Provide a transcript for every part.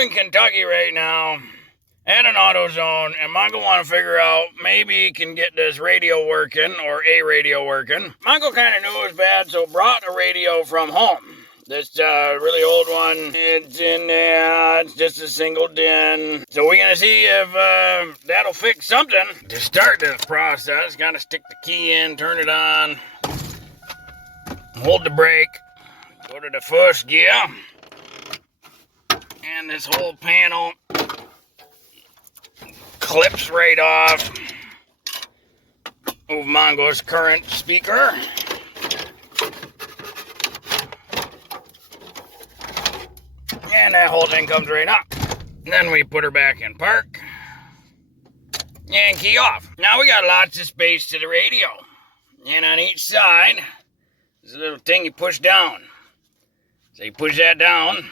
in Kentucky right now at an AutoZone, and Mongo want to figure out maybe he can get this radio working, or a radio working. Mongo kind of knew it was bad, so brought a radio from home. This really old one. It's in there. It's just a single din. So we're going to see if that'll fix something. To start this process, got to stick the key in, turn it on, hold the brake, go to the first gear, and this whole panel clips right off of Mongo's current speaker. And that whole thing comes right up. And then we put her back in park and key off. Now we got lots of space to the radio. And on each side, there's a little thing you push down. So you push that down,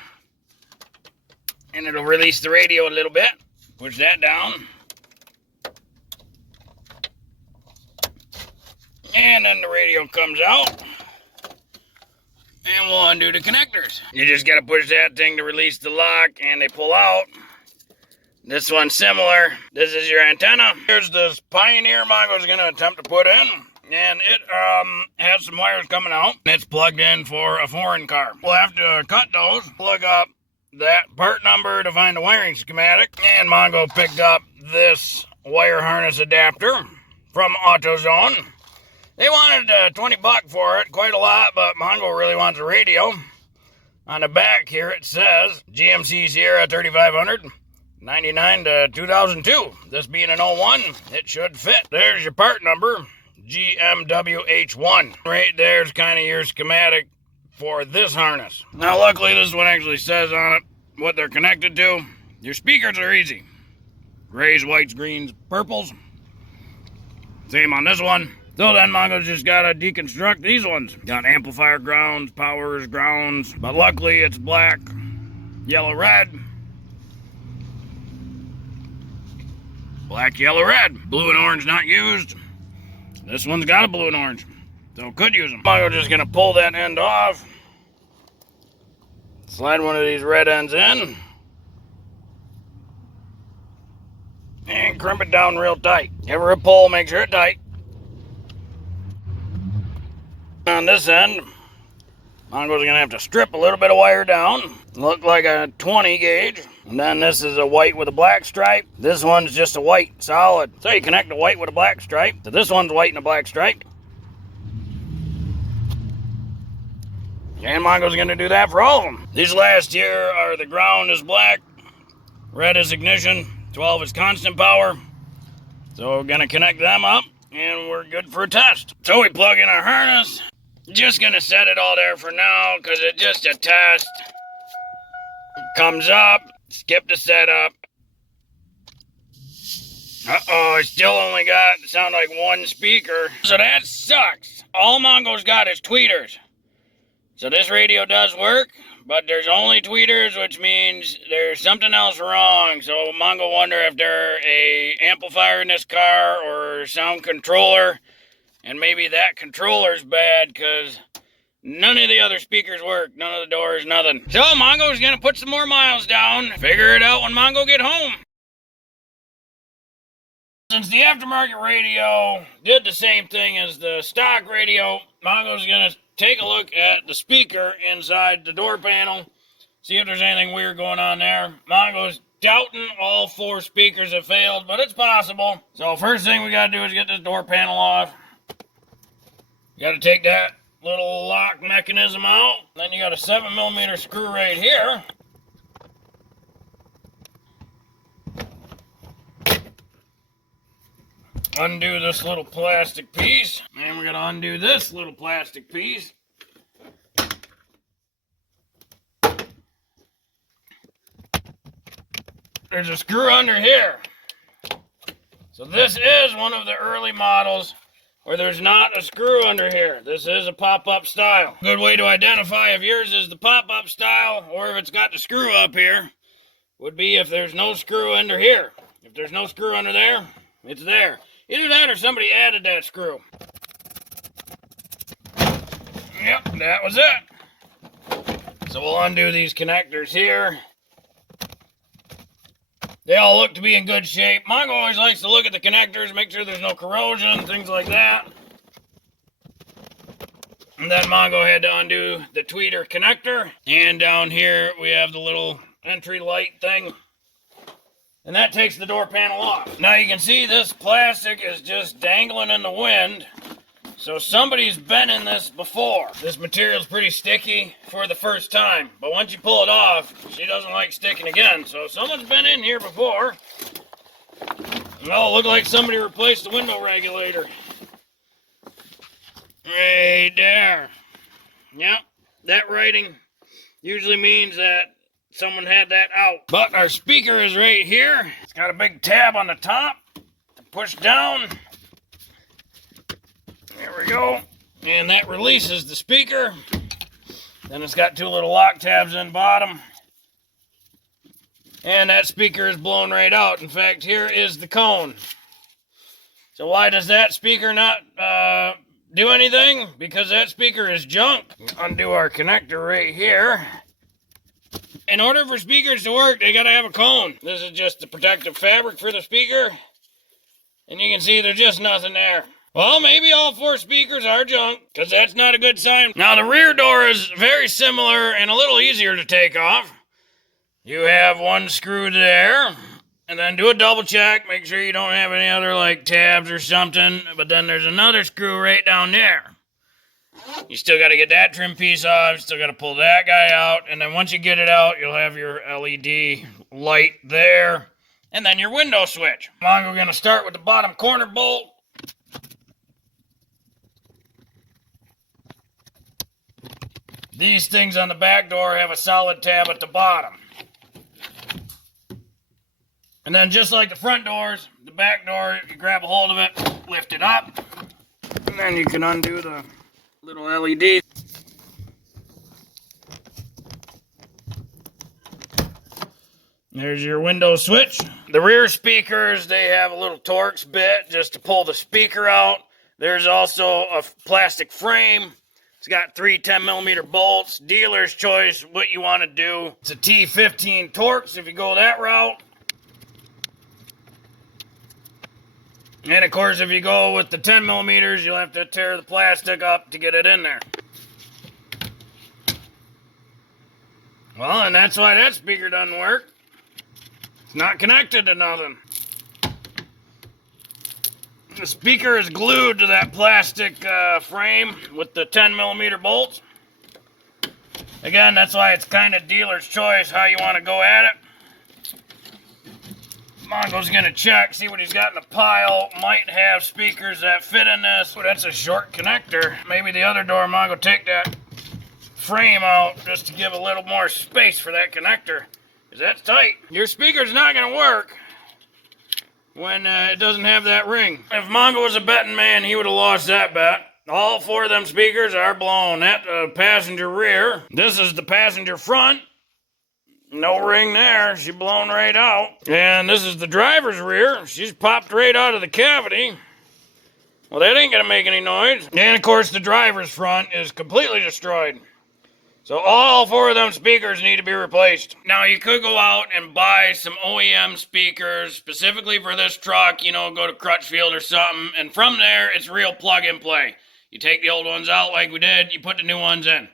and it'll release the radio a little bit. Push that down. And then the radio comes out. And we'll undo the connectors. You just gotta push that thing to release the lock, and they pull out. This one's similar. This is your antenna. Here's this Pioneer Mongo's gonna attempt to put in. And it has some wires coming out. It's plugged in for a foreign car. We'll have to cut those, plug up that part number to find the wiring schematic. And Mongo picked up this wire harness adapter from AutoZone. They wanted 20 bucks for it, quite a lot, but Mongo really wants a radio. On the back here it says GMC Sierra 3500, 99 to 2002. This being an 01, it should fit. There's your part number, GMWH1. Right there's kind of your schematic for this harness. Now luckily this one actually says on it what they're connected to. Your speakers are easy. Grays, whites, greens, purples. Same on this one. So then Mongo's just gotta deconstruct these ones. Got amplifier grounds, powers, grounds, but luckily it's black, yellow, red. Black, yellow, red. Blue and orange not used. This one's got a blue and orange, so could use them. Mongo's just gonna pull that end off. Slide one of these red ends in. And crimp it down real tight. Give her a pull, make sure it's tight. On this end, Mongo's gonna have to strip a little bit of wire down. Look like a 20 gauge. And then this is a white with a black stripe. This one's just a white solid. So you connect the white with a black stripe. So this one's white and a black stripe. And Mongo's gonna do that for all of them. These last here are the ground is black, red is ignition, 12 is constant power. So we're gonna connect them up and we're good for a test. So we plug in our harness. Just gonna set it all there for now because it's just a test. Comes up, skip the setup. Uh-oh, I still only got, sound like one speaker. So that sucks. All Mongo's got is tweeters. So this radio does work, but there's only tweeters, which means there's something else wrong. So Mongo wonder if there's a amplifier in this car or sound controller. And maybe that controller's bad because none of the other speakers work. None of the doors, nothing. So Mongo's going to put some more miles down. Figure it out when Mongo get home. Since the aftermarket radio did the same thing as the stock radio, Mongo's going to take a look at the speaker inside the door panel. See if there's anything weird going on there. Mongo's doubting all 4 speakers have failed, but it's possible. So first thing we got to do is get this door panel off. You got to take that little lock mechanism out. Then you got a 7mm screw right here. Undo this little plastic piece. And we're going to undo this little plastic piece. There's a screw under here. So this is one of the early models where there's not a screw under here. This is a pop-up style. Good way to identify if yours is the pop-up style or if it's got the screw up here would be if there's no screw under here. If there's no screw under there, it's there. Either that or somebody added that screw. Yep, that was it. So we'll undo these connectors here. They all look to be in good shape. Mongo always likes to look at the connectors, make sure there's no corrosion, things like that. And then Mongo had to undo the tweeter connector. And down here we have the little entry light thing. And that takes the door panel off. Now you can see this plastic is just dangling in the wind. So somebody's been in this before. This material's pretty sticky for the first time. But once you pull it off, she doesn't like sticking again. So someone's been in here before. Oh, looked like somebody replaced the window regulator. Right there. Yep, that writing usually means that someone had that out. But our speaker is right here. It's got a big tab on the top to push down. There we go. And that releases the speaker. Then it's got two little lock tabs in the bottom. And that speaker is blown right out. In fact, here is the cone. So why does that speaker not do anything? Because that speaker is junk. Undo our connector right here. In order for speakers to work, they gotta have a cone. This is just the protective fabric for the speaker. And you can see there's just nothing there. Well, maybe all four speakers are junk, because that's not a good sign. Now, the rear door is very similar and a little easier to take off. You have one screw there, and then do a double check. Make sure you don't have any other, like, tabs or something. But then there's another screw right down there. You still got to get that trim piece off. Still got to pull that guy out. And then once you get it out, you'll have your LED light there. And then your window switch. Mongo going to start with the bottom corner bolt. These things on the back door have a solid tab at the bottom. And then just like the front doors, the back door, you grab a hold of it, lift it up, and then you can undo the little LED. There's your window switch. The rear speakers, they have a little Torx bit just to pull the speaker out. There's also a plastic frame. It's got three 10mm bolts. Dealer's choice, what you want to do. It's a T15 Torx if you go that route. And of course, if you go with the 10mm, you'll have to tear the plastic up to get it in there. Well, and that's why that speaker doesn't work. It's not connected to nothing. The speaker is glued to that plastic frame with the 10mm bolts. Again, that's why it's kind of dealer's choice how you want to go at it. Mongo's gonna check, see what he's got in the pile. Might have speakers that fit in this. Oh, that's a short connector. Maybe the other door, Mongo, take that frame out just to give a little more space for that connector, because that's tight. Your speaker's not gonna work when it doesn't have that ring. If Mongo was a betting man, he would have lost that bet. All four of them speakers are blown. That passenger rear. This is the passenger front. No ring there. She's blown right out. And this is the driver's rear. She's popped right out of the cavity. Well, that ain't gonna make any noise. And of course, the driver's front is completely destroyed. So all four of them speakers need to be replaced. Now, you could go out and buy some OEM speakers specifically for this truck, you know, go to Crutchfield or something, and from there, it's real plug and play. You take the old ones out like we did, you put the new ones in.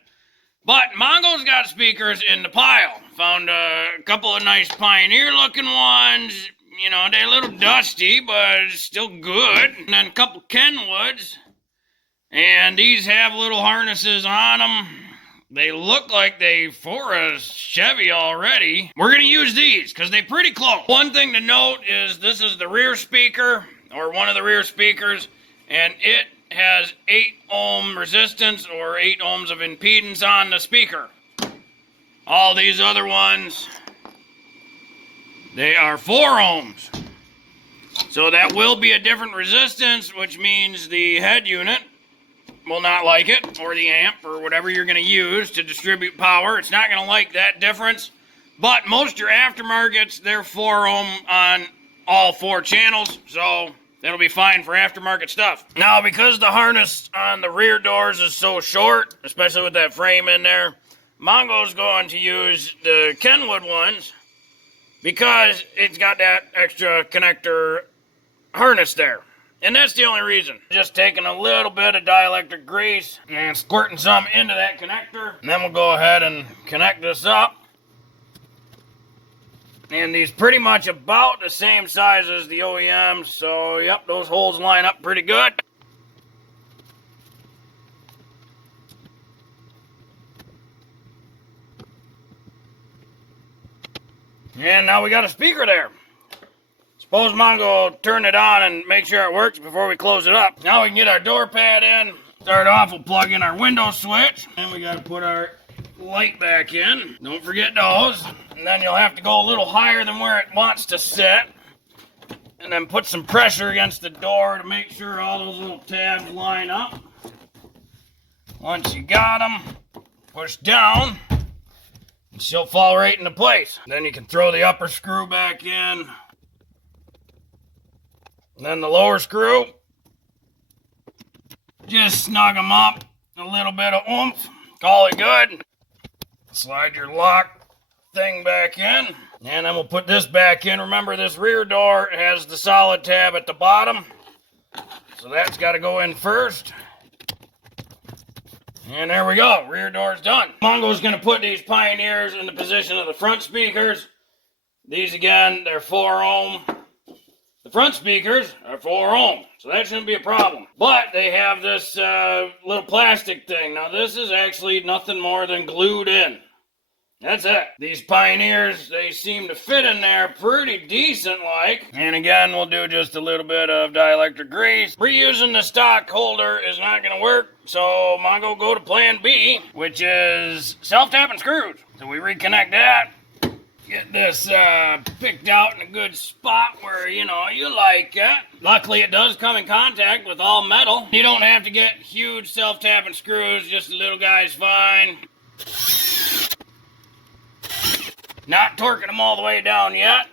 But Mongo's got speakers in the pile. Found a couple of nice Pioneer-looking ones. You know, they're a little dusty, but still good. And then a couple Kenwoods. And these have little harnesses on them. They look like they for a Chevy already. We're going to use these because they're pretty close. One thing to note is this is the rear speaker, or one of the rear speakers, and it has 8 ohm resistance or 8 ohms of impedance on the speaker. All these other ones, they are 4 ohms. So that will be a different resistance, which means the head unit will not like it, or the amp, or whatever you're going to use to distribute power. It's not going to like that difference. But most of your aftermarkets, they're 4 ohm on all 4 channels, so that'll be fine for aftermarket stuff. Now, because the harness on the rear doors is so short, especially with that frame in there, Mongo's going to use the Kenwood ones because it's got that extra connector harness there. And that's the only reason. Just taking a little bit of dielectric grease and squirting some into that connector. And then we'll go ahead and connect this up. And these pretty much about the same size as the OEMs. So, yep, those holes line up pretty good. And now we got a speaker there. Suppose Mongo turn it on and make sure it works before we close it up. Now we can get our door pad in. Start off, we'll plug in our window switch. And we got to put our light back in. Don't forget those. And then you'll have to go a little higher than where it wants to sit. And then put some pressure against the door to make sure all those little tabs line up. Once you got them, push down. And she'll fall right into place. Then you can throw the upper screw back in. And then the lower screw. Just snug them up. A little bit of oomph. Call it good. Slide your lock thing back in. And then we'll put this back in. Remember, this rear door has the solid tab at the bottom. So that's got to go in first. And there we go, rear door's done. Mongo's gonna put these Pioneers in the position of the front speakers. These again, they're 4 ohm. The front speakers are 4 ohm, so that shouldn't be a problem. But they have this little plastic thing. Now this is actually nothing more than glued in. That's it. These Pioneers, they seem to fit in there pretty decent like. And again, we'll do just a little bit of dielectric grease. Reusing the stock holder is not gonna work, so Mongo go to plan B, which is self-tapping screws. So we reconnect that. Get this picked out in a good spot where, you know, you like it. Luckily, it does come in contact with all metal. You don't have to get huge self-tapping screws, just a little guy's fine. Not torquing them all the way down yet.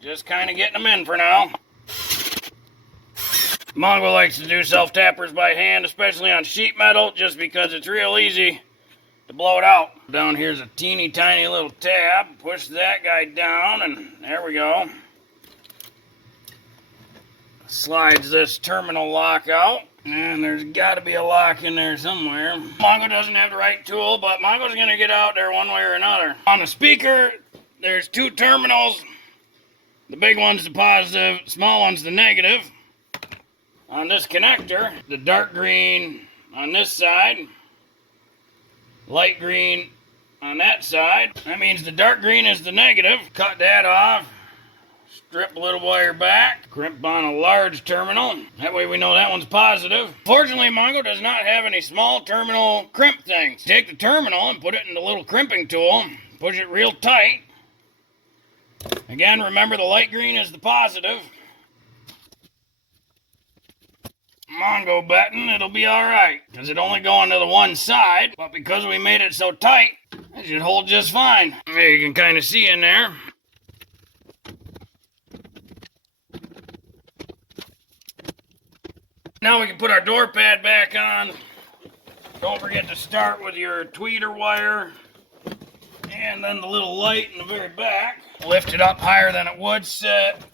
Just kind of getting them in for now. Mongo likes to do self-tappers by hand, especially on sheet metal, just because it's real easy to blow it out. Down here's a teeny tiny little tab. Push that guy down, and there we go. Slides this terminal lock out. And there's got to be a lock in there somewhere. Mongo doesn't have the right tool, but Mongo's going to get out there one way or another. On the speaker, there's 2 terminals. The big one's the positive, small one's the negative. On this connector, the dark green on this side, light green on that side. That means the dark green is the negative. Cut that off. Strip a little wire back, crimp on a large terminal. That way we know that one's positive. Fortunately, Mongo does not have any small terminal crimp things. Take the terminal and put it in the little crimping tool. Push it real tight. Again, remember the light green is the positive. Mongo betting it'll be alright, because it only going to the one side. But because we made it so tight, it should hold just fine. There you can kind of see in there. Now we can put our door pad back on. Don't forget to start with your tweeter wire. And then the little light in the very back. Lift it up higher than it would sit.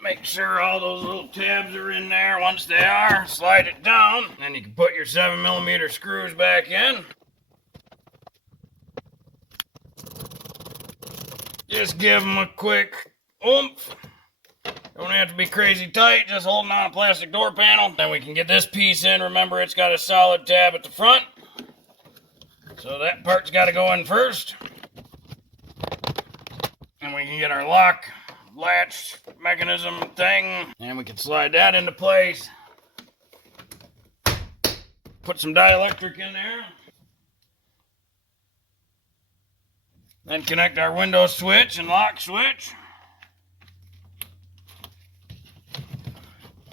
Make sure all those little tabs are in there. Once they are, slide it down. Then you can put your 7mm screws back in. Just give them a quick oomph. Don't have to be crazy tight, just holding on a plastic door panel. Then we can get this piece in. Remember, it's got a solid tab at the front. So that part's got to go in first. And we can get our lock latch mechanism thing. And we can slide that into place. Put some dielectric in there. Then connect our window switch and lock switch.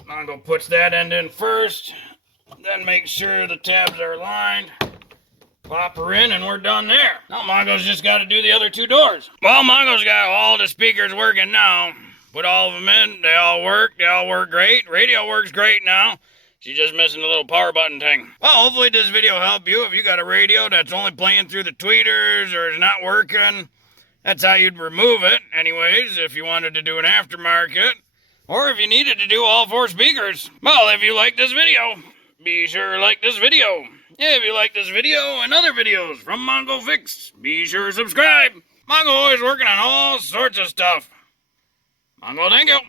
Mongo puts that end in first, then make sure the tabs are aligned. Pop her in and we're done there. Now Mongo's just got to do the other 2 doors. Well, Mongo's got all the speakers working now. Put all of them in, they all work great. Radio works great now. She's just missing the little power button thing. Well, hopefully this video helped you. If you got a radio that's only playing through the tweeters or is not working, That's how you'd remove it, anyways, if you wanted to do an aftermarket, or if you needed to do all 4 speakers. Well, if you like this video, be sure to like this video. If you like this video and other videos from Mongo Fix, be sure to subscribe. Mongo always working on all sorts of stuff. Mongo, thank you.